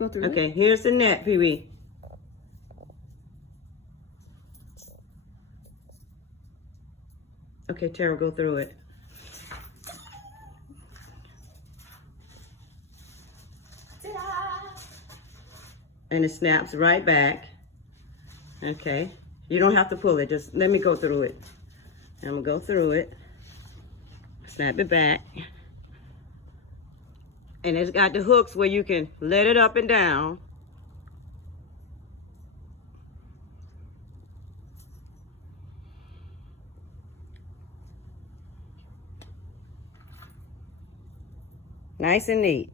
Go through it. Okay, here's the net, Pee Wee. Okay, Tara, go through it. And it snaps right back. Okay, you don't have to pull it, just let me go through it. I'm gonna go through it, snap it back. And it's got the hooks where you can let it up and down. Nice and neat.